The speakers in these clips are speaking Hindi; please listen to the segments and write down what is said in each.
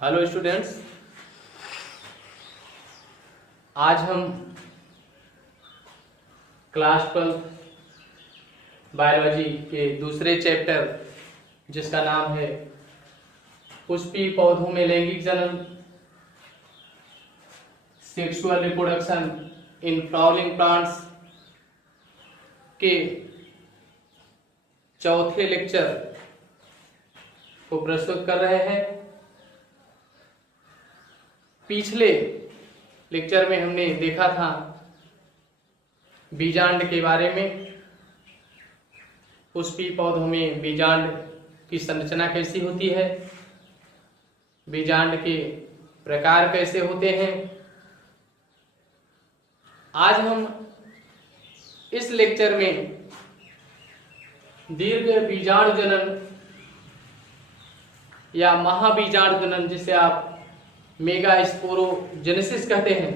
हेलो स्टूडेंट्स, आज हम क्लास 12 बायोलॉजी के दूसरे चैप्टर जिसका नाम है पुष्पीय पौधों में लैंगिक जनन, sexual reproduction in flowering plants के चौथे लेक्चर को प्रस्तुत कर रहे हैं। पिछले लेक्चर में हमने देखा था बीजांड के बारे में। पुष्पीय पौधों में बीजांड की संरचना कैसी होती है, बीजांड के प्रकार कैसे होते हैं। आज हम इस लेक्चर में दीर्घ बीजांड जनन या महाबीजांड जनन, जिसे आप मेगास्पोरोजेनेसिस कहते हैं,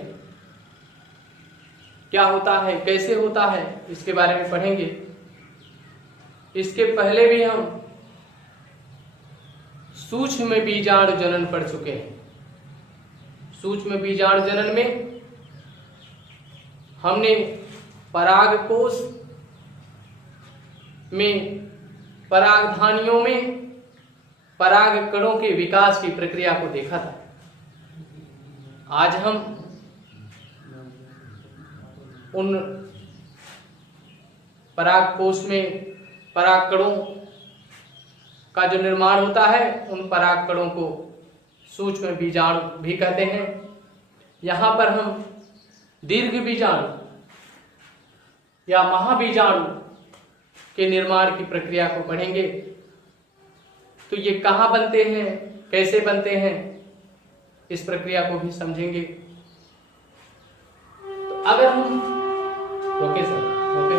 क्या होता है, कैसे होता है, इसके बारे में पढ़ेंगे। इसके पहले भी हम सूक्ष्म बीजांड जनन पढ़ चुके हैं। सूक्ष्म बीजांड जनन में हमने परागकोश में परागधानियों में पराग कणों के विकास की प्रक्रिया को देखा था। आज हम उन परागकोश में पराग कणों का जो निर्माण होता है, उन पराग कणों को सूक्ष्म बीजाणु भी कहते हैं। यहाँ पर हम दीर्घ बीजाणु या महाबीजाणु के निर्माण की प्रक्रिया को पढ़ेंगे। तो ये कहाँ बनते हैं, कैसे बनते हैं, इस प्रक्रिया को भी समझेंगे। तो अगर हम ओके सर ओके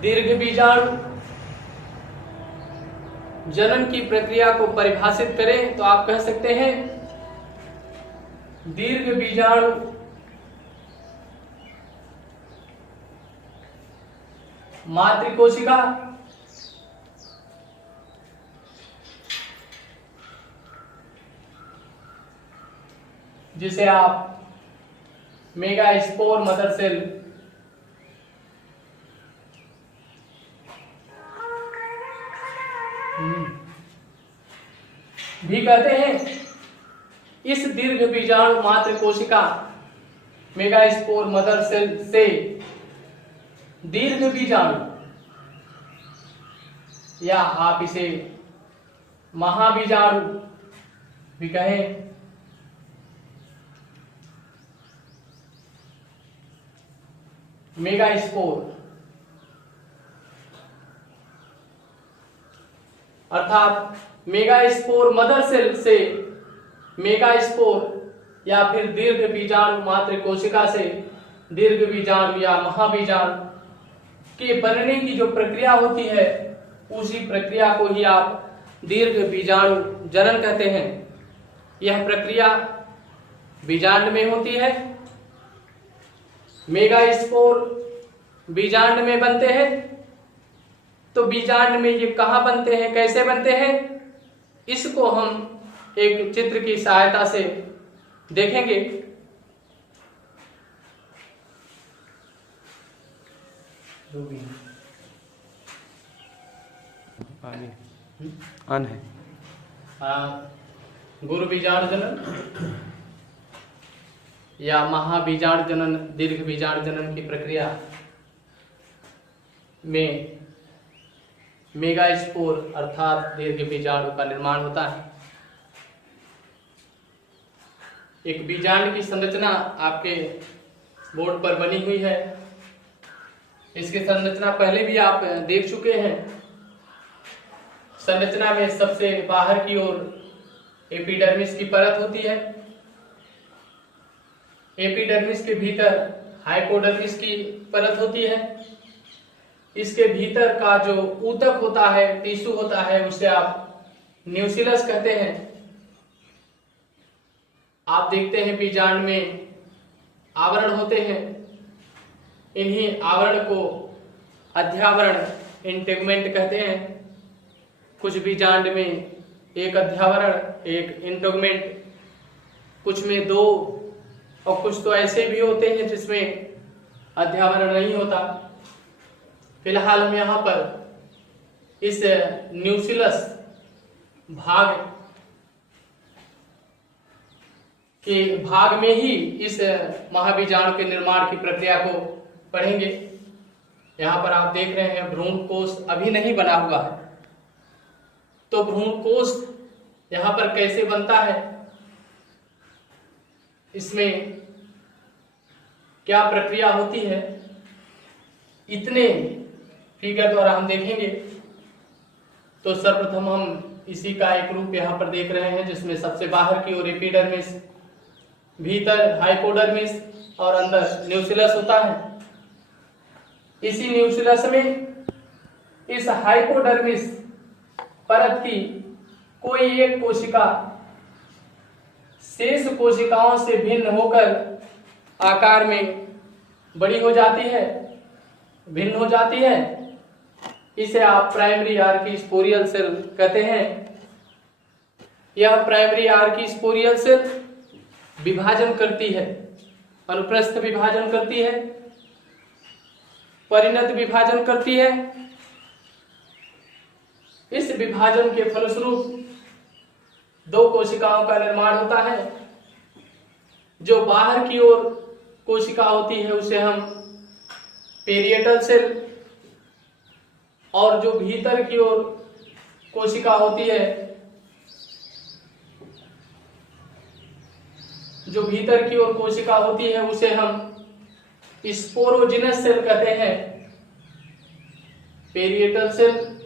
दीर्घ बीजाणु जनन की प्रक्रिया को परिभाषित करें तो आप कह सकते हैं दीर्घ बीजाणु मातृकोशिका जिसे आप मेगास्पोर मदर सेल भी कहते हैं। इस दीर्घ बीजाणु मात्र कोशिका मेगास्पोर मदर सेल से दीर्घ बीजाणु या आप इसे महाबीजाणु भी कहें, मेगास्पोर अर्थात मेगास्पोर मदर सेल से मेगास्पोर या फिर दीर्घ बीजाणु मात्र कोशिका से दीर्घ बीजाणु या महाबीजाणु के बनने की जो प्रक्रिया होती है, उसी प्रक्रिया को ही आप दीर्घ बीजाणु जनन कहते हैं। यह प्रक्रिया बीजांड में होती है। मेगास्पोर बीजांड में बनते हैं। तो बीजांड में ये कहाँ बनते हैं, कैसे बनते हैं, इसको हम एक चित्र की सहायता से देखेंगे। अन है गुरु बीजांड जनन या महाबीजांड जनन, दीर्घ बीजांड जनन की प्रक्रिया में मेगास्पोर अर्थात दीर्घ बीजाणु का निर्माण होता है। एक बीजांड की संरचना आपके बोर्ड पर बनी हुई है। इसकी संरचना पहले भी आप देख चुके हैं। संरचना में सबसे बाहर की ओर एपिडर्मिस की परत होती है। एपिडर्मिस के भीतर हाइपोडर्मिस की परत होती है। इसके भीतर का जो ऊतक होता है, टिश्यू होता है, उसे आप न्यूक्लियस कहते हैं। आप देखते हैं बीजांड में आवरण होते हैं। इन्हीं आवरण को अध्यावरण इंटेगमेंट कहते हैं। कुछ बीजांड में एक अध्यावरण, एक इंटेगुमेंट, कुछ में 2 और कुछ तो ऐसे भी होते हैं जिसमें अध्यावरण नहीं होता। फिलहाल हम यहाँ पर इस न्यूक्लियस भाग में ही इस महाबीजाणु के निर्माण की प्रक्रिया को पढ़ेंगे। यहाँ पर आप देख रहे हैं भ्रूण कोश अभी नहीं बना हुआ है, तो भ्रूण कोश यहाँ पर कैसे बनता है, इसमें क्या प्रक्रिया होती है, इतने फिगर द्वारा हम देखेंगे। तो सर्वप्रथम हम इसी का एक रूप यहाँ पर देख रहे हैं, जिसमें सबसे बाहर की ओर एपिडर्मिस, भीतर हाइपोडर्मिस और अंदर न्यूक्लियस होता है। इसी न्यूक्लियस में इस हाइपोडर्मिस परत की कोई एक कोशिका शेष कोशिकाओं से भिन्न होकर आकार में बड़ी हो जाती है, भिन्न हो जाती है। इसे आप प्राइमरी आर्कीस्पोरियल सेल कहते हैं। यह प्राइमरी आर्कीस्पोरियल सेल विभाजन करती है, अनुप्रस्थ विभाजन करती है, परिणत विभाजन करती है। इस विभाजन के फलस्वरूप 2 कोशिकाओं का निर्माण होता है। जो बाहर की ओर कोशिका होती है उसे हम पेरिएटल सेल, और जो भीतर की ओर कोशिका होती है, जो भीतर की ओर कोशिका होती है उसे हम स्पोरोजिनस सेल कहते हैं। पेरिएटल सेल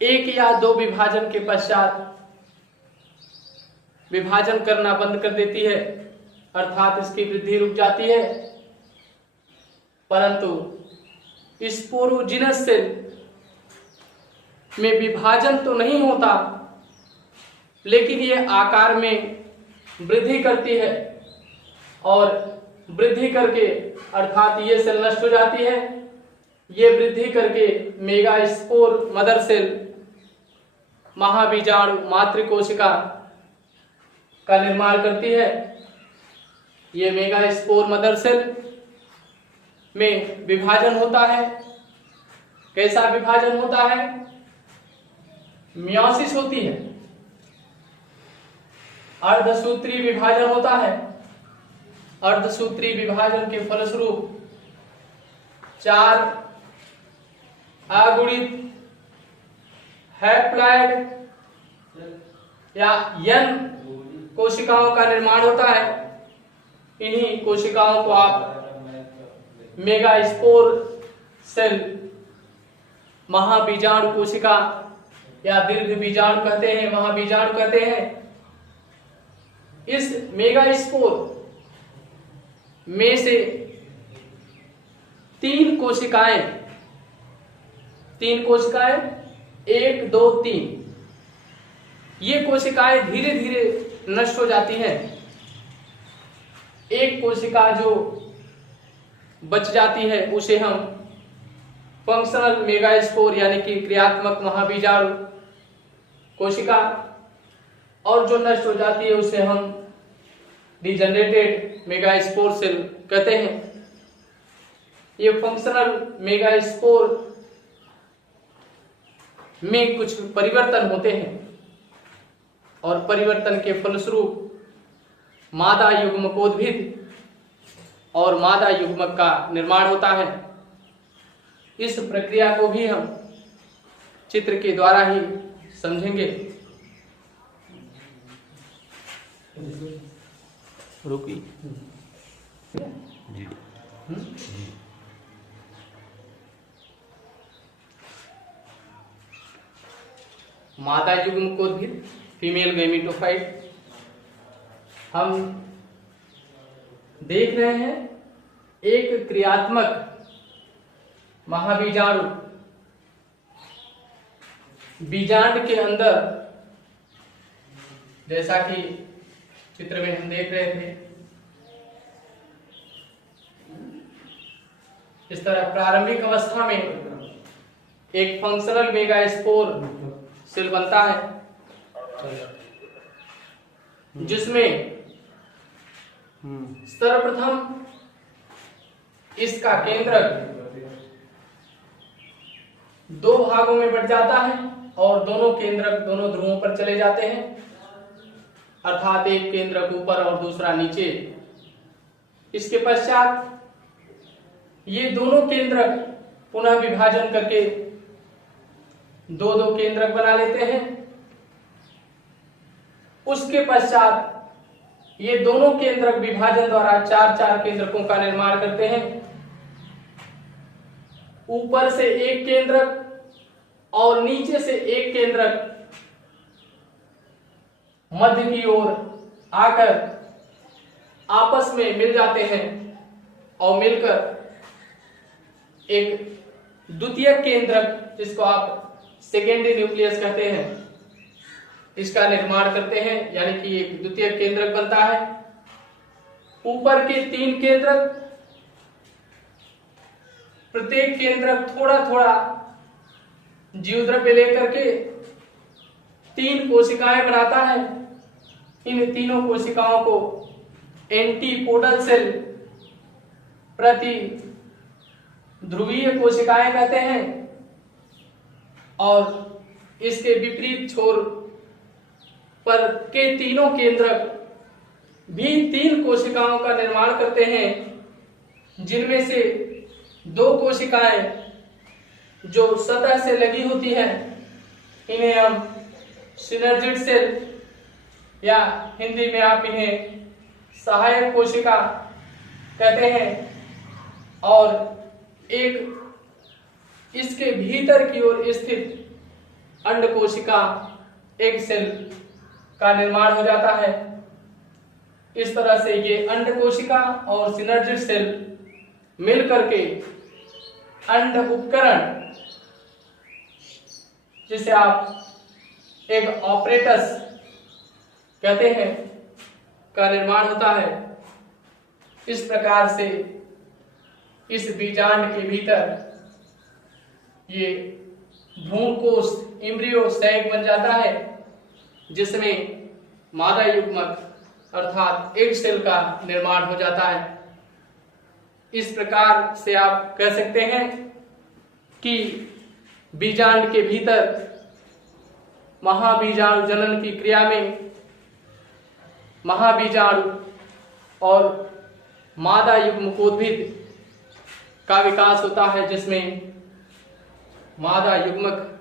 1 या 2 विभाजन के पश्चात विभाजन करना बंद कर देती है, अर्थात इसकी वृद्धि रुक जाती है। परंतु स्पोरोजिनस सेल में विभाजन तो नहीं होता, लेकिन यह आकार में वृद्धि करती है, और वृद्धि करके अर्थात ये सेल नष्ट हो जाती है। ये वृद्धि करके मेगास्पोर मदर सेल, महाबीजाणु मातृकोशिका का निर्माण करती है। ये मेगास्पोर मदर सेल में विभाजन होता है। कैसा विभाजन होता है? मियोसिस होती है, अर्धसूत्री विभाजन होता है। अर्धसूत्री विभाजन के फलस्वरूप 4 अगुणित हैप्लॉइड या N कोशिकाओं का निर्माण होता है। इन्हीं कोशिकाओं को आप मेगास्पोर सेल, महाबीजाणु कोशिका या दीर्घ बीजाणु कहते हैं, महाबीजाणु कहते हैं। इस मेगास्पोर में से 3 कोशिकाएं 1, 2, 3, ये कोशिकाएं धीरे धीरे नष्ट हो जाती हैं। एक कोशिका जो बच जाती है उसे हम फंक्शनल मेगास्पोर यानी कि क्रियात्मक महाबीजाणु कोशिका, और जो नष्ट हो जाती है उसे हम डिजनरेटेड मेगास्पोर सेल कहते हैं। ये फंक्शनल मेगास्पोर में कुछ परिवर्तन होते हैं, और परिवर्तन के फलस्वरूप मादा युग्मकोद्भिद और मादा युग्मक का निर्माण होता है। इस प्रक्रिया को भी हम चित्र के द्वारा ही समझेंगे। रुकी जी। मादा युग्मकोद्भिद, फीमेल गैमेटोफाइट, हम देख रहे हैं एक क्रियात्मक महाबीजाणु बीजांड के अंदर, जैसा कि चित्र में हम देख रहे थे, इस तरह प्रारंभिक अवस्था में एक फंक्शनल मेगास्पोर सेल बनता है, जिसमें सर्वप्रथम इसका केंद्रक दो भागों में बट जाता है और दोनों केंद्रक दोनों ध्रुवों पर चले जाते हैं, अर्थात एक केंद्रक ऊपर और दूसरा नीचे। इसके पश्चात ये दोनों केंद्रक पुनः विभाजन करके दो दो केंद्रक बना लेते हैं। उसके पश्चात ये दोनों केंद्रक विभाजन द्वारा चार चार केंद्रकों का निर्माण करते हैं। ऊपर से एक केंद्रक और नीचे से एक केंद्रक मध्य की ओर आकर आपस में मिल जाते हैं और मिलकर एक द्वितीयक केंद्रक, जिसको आप सेकेंडरी न्यूक्लियस कहते हैं, इसका निर्माण करते हैं, यानी कि एक द्वितीयक केंद्रक बनता है। ऊपर के तीन केंद्रक, प्रत्येक केंद्रक थोड़ा थोड़ा जीवद्रव्य लेकर के तीन कोशिकाएं बनाता है। इन तीनों कोशिकाओं को एंटीपोडल सेल, प्रति ध्रुवीय कोशिकाएं कहते हैं, और इसके विपरीत छोर पर के तीनों केंद्रक भी तीन कोशिकाओं का निर्माण करते हैं, जिनमें से दो कोशिकाएं जो सतह से लगी होती हैं, इन्हें हम सिनर्जिड सेल या हिंदी में आप इन्हें सहायक कोशिका कहते हैं, और एक इसके भीतर की ओर स्थित अंड कोशिका, एग सेल का निर्माण हो जाता है। इस तरह से ये अंड कोशिका और सिनर्जिड सेल मिलकर के अंड उपकरण, जिसे आप एक ऑपरेटस कहते हैं, का निर्माण होता है। इस प्रकार से इस बीजांड के भीतर ये भ्रूणकोश, एम्ब्रियो सैक बन जाता है, जिसमें मादा युग्मक अर्थात एग सेल का निर्माण हो जाता है। इस प्रकार से आप कह सकते हैं कि बीजांड के भीतर महाबीजाणु जनन की क्रिया में महाबीजाणु और मादा युग्मकोद्भिद का विकास होता है, जिसमें मादा युग्मक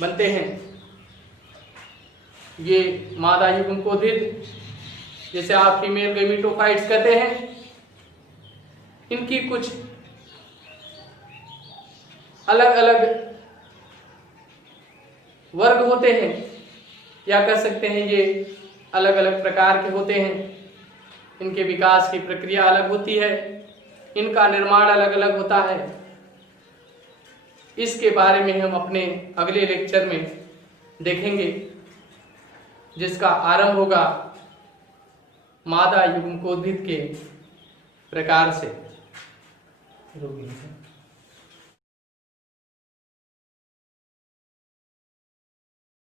बनते हैं। ये मादा युग्मकोद्भिद, जिसे आप फीमेल गैमेटोफाइट्स कहते हैं, इनकी कुछ अलग अलग वर्ग होते हैं, या कह सकते हैं ये अलग अलग प्रकार के होते हैं। इनके विकास की प्रक्रिया अलग होती है, इनका निर्माण अलग अलग होता है। इसके बारे में हम अपने अगले लेक्चर में देखेंगे, जिसका आरंभ होगा मादा युग्मकोद्भिद के प्रकार से।